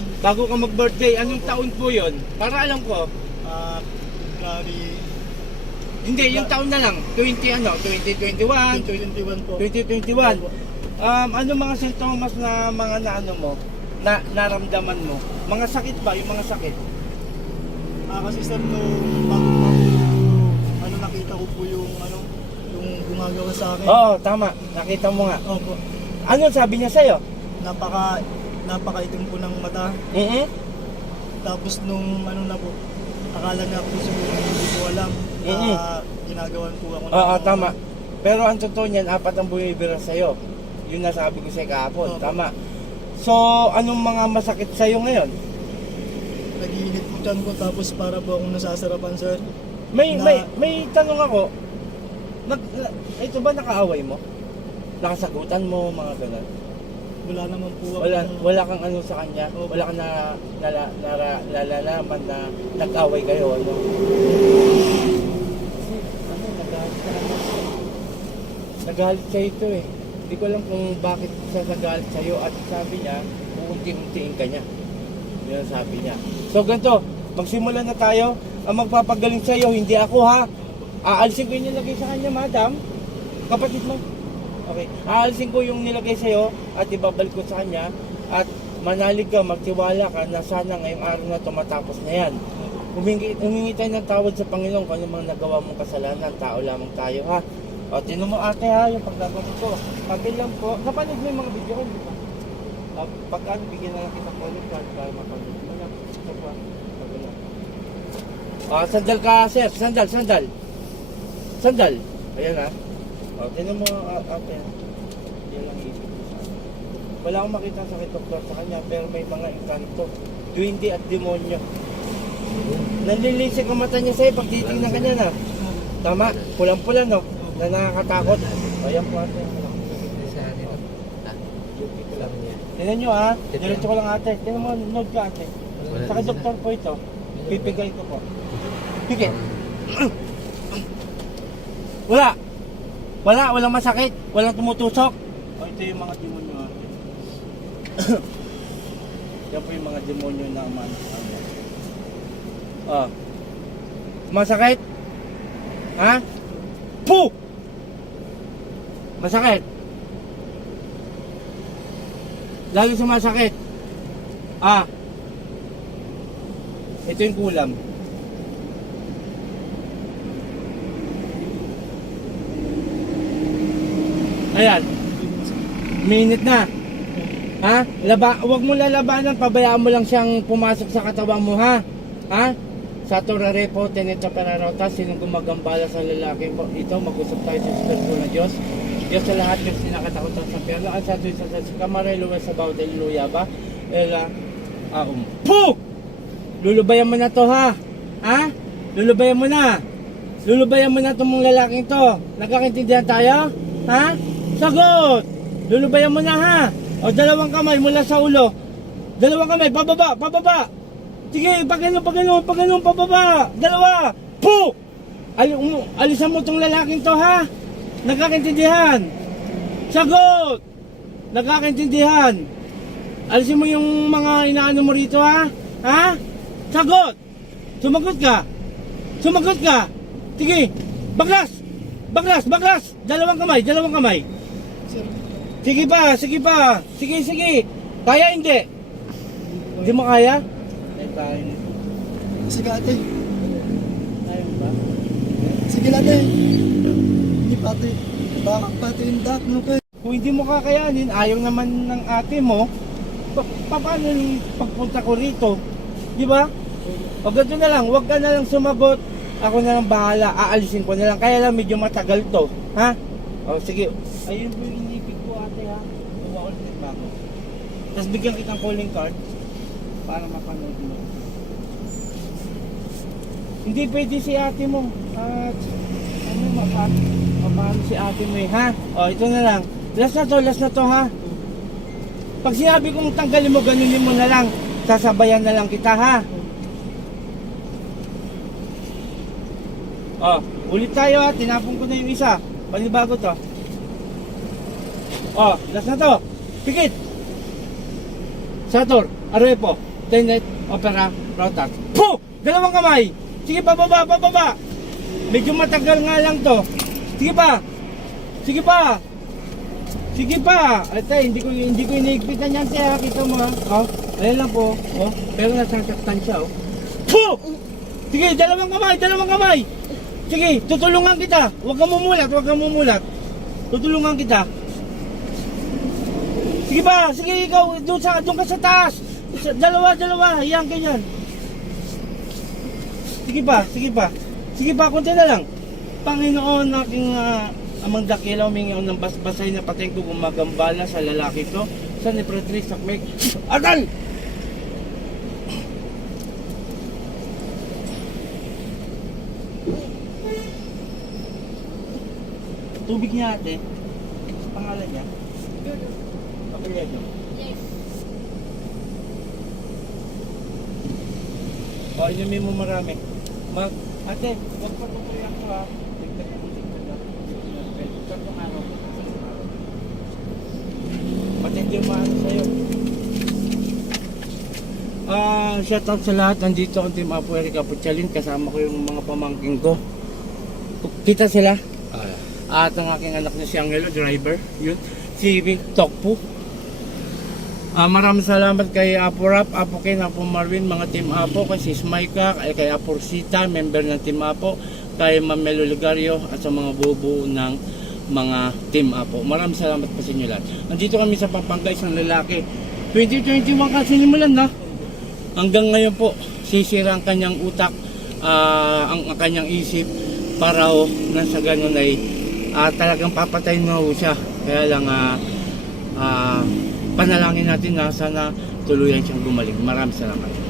mag-birthday. Bago ka mag-birthday, anong taon po yon? Para alam ko. Ah, February Hindi, yung taon na lang. 20 ano, 2021, 2021 po. 2021. Um, ano mga sintomas na mga na ano mo? Na naramdaman mo? Mga sakit ba? Yung mga sakit? Ah, kasi sir, nung bago bago, ano nakita ko po yung ano, yung gumagawa sa akin. Oo, tama. Nakita mo nga. Opo. Ano sabi niya sa'yo? Napaka, napakaitim po ng mata. Mhm. Tapos nung ano na po, akala niya po siguro hindi ko alam na Mhm. ginagawan po ako. Oo, tama. Pero ang totoo niyan, apat ang bumibira sa'yo. Yung nasabi ko sa'yo kahapon. Opo. Tama. So, anong mga masakit sa'yo ngayon? Nagiinit po dyan ko tapos para po akong nasasarapan sir. May, Na- may, may tanong ako. Nag, na- ito ba nakaaway mo? Nakasagutan mo, mga ganun? Wala naman po ako. Wala, wala kang ano sa kanya? Opo. Wala kang na, nala, nara, nalalaman na nag-away kayo, ano? Kasi, ano, nagalit ka naman. Nagalit sa'yo ito eh. Hindi ko alam kung bakit siya nagalit sa'yo at sabi niya, uunti-untiin ka niya. Yun ang sabi niya. So ganito, magsimula na tayo. Ang magpapagaling sa'yo, hindi ako ha. Aalisin ko yung nilagay sa kanya, madam. Kapatid mo. Okay. Aalisin ko yung nilagay sa'yo at ibabalik ko sa kanya. At manalig ka, magtiwala ka na sana ngayong araw na tumatapos na yan. Humingi, humingi tayo ng tawad sa Panginoon kung ano mga nagawa mong kasalanan. Tao lamang tayo ha. O, tinan mo ate ha, yung pagdagawin ko. Pagin lang po. Napanood mo yung mga video ko, di ba? Uh, pag ano, bigyan na lang kita calling card para mapanood mo lang. Ito lang. Ah, sandal ka, sir. Sandal, sandal. Sandal. Ayan ha. O, tinan mo uh, ate. Yan lang isip ko sa akin. Wala akong makita sa sakit doktor sa kanya, pero may mga engkanto. Duwindi at demonyo. Nanlilisik ang mata niya sa'yo pag titingnan ka niya na. Tama, pulang-pula no, na nakakatakot. Ayan po ate. Tingnan nyo ha, diretso ko lang ate. Tingnan mo, note ka ate. Sa doktor po ito, pipigay ko po. Sige. Wala. Wala, walang masakit. Walang tumutusok. O, ito yung mga demonyo ate. Yan po yung mga demonyo na man. Oh. Masakit? Ha? Puh! Masakit? Lalo sumasakit. Ah. Ito yung kulam. Ayan. Minute na. Ha? Laba, wag mo lalabanan, pabayaan mo lang siyang pumasok sa katawan mo, ha? Ha? Sa Torare po, Teneta Perarota, sinong gumagambala sa lalaki po? Ito, mag-usap tayo sa Espiritu ng Diyos. Diyos sa lahat, Diyos sinakatakutan sa piano. Ang sa sa sa kamara, sa bawat luya ba? Ela, aum. Puh! Lulubayan mo na to, ha? Ha? Lulubayan mo na. Lulubayan mo na itong mong lalaking to. Nagkakintindihan tayo? Ha? Sagot! Lulubayan mo na, ha? O, dalawang kamay mula sa ulo. Dalawang kamay, pababa, pababa. Sige, pagano, pagano, pagano, pababa. Dalawa. Puh! Al um, alisan mo tong lalaking to, ha? Nagkakintindihan. Sagot! Nagkakintindihan. Alisin mo yung mga inaano mo rito, ha? Ha? Sagot! Sumagot ka. Sumagot ka. Sige. Baglas! Baglas! Baglas! Dalawang kamay, dalawang kamay. Sige pa, sige pa. Sige, sige. Kaya hindi? Hindi mo kaya? Ay, tayo na. sige ate. Tayo ba? Sige ate. Hindi pa ate. Baka pati yung dak mo kayo. Kung hindi mo kakayanin, ayaw naman ng ate mo, pa- pa- paano yung pagpunta ko rito? Di ba? O ganito na lang, huwag ka na lang sumagot. Ako na lang bahala, aalisin ko na lang. Kaya lang medyo matagal to. Ha? O sige. Ayun po yung inipig ko ate ha. Kuha ulit ba ako? Tapos bigyan kitang calling card para mapanood mo. Hindi pwede si ate mo. At ano, mapano, mapano si ate mo eh, ha? O, ito na lang. Last na to, last na to, ha? Pag sinabi kong tanggalin mo, ganunin mo na lang. Sasabayan na lang kita, ha? O, ulit tayo, ha? Tinapon ko na yung isa. Panibago to. O, last to. Pikit. Sator, Arepo. Tenet Opera Rotas. Puh! Dalawang kamay! Sige pa, baba, baba! Medyo matagal nga lang to. Sige pa! Sige pa! Sige pa! Ate, hindi ko hindi ko iniigpitan yan, ha? Kita mo ha. Oh, ayan lang po. Oh, pero nasasaktan siya, oh. Puh! Sige, dalawang kamay, dalawang kamay! Sige, tutulungan kita. Huwag kang mumulat, huwag kang mumulat. Tutulungan kita. Sige ba, sige ikaw, doon, sa, doon ka sa taas. Sa, dalawa, dalawa, yan, ganyan. Sige pa, sige pa. Sige pa, konti na lang. Panginoon, aking uh, amang dakila, humingi ako ng basbasay na patay ko gumagambala sa lalaki to. Sa Nepratrice, sakmek. Atal! Tubig niya ate. Pangalan niya. Apelyido. Yes. O, inumin mo marami. Mag, ate, huwag pa tutuloy ako ha. Tignan mo, tignan mo. Matindi yung maano sa'yo. Ah, shout out sa lahat. Nandito ang Team Apo Eric Apochalin. Kasama ko yung mga pamangking ko. Kita sila? At ang aking anak na si Angelo, driver. Yun. Si Tokpo. Ah, maraming salamat kay Apo Rap, Apo Ken, Apo Marvin, mga Team Apo, kay Sis Maika, kay, kay Apo Rosita, member ng Team Apo, kay Ma'am Melo Ligario, at sa mga bubuo ng mga Team Apo. Maraming salamat po sa inyo lahat. Nandito kami sa Pampanga, isang lalaki. 2021 ka sinimulan na. Hanggang ngayon po, sisira ang kanyang utak, ah, ang, ang kanyang isip, para ho, nasa ganun ay ah, talagang papatay na ho siya. Kaya lang, ah, ah, panalangin natin na sana tuluyan siyang gumaling. Maraming salamat.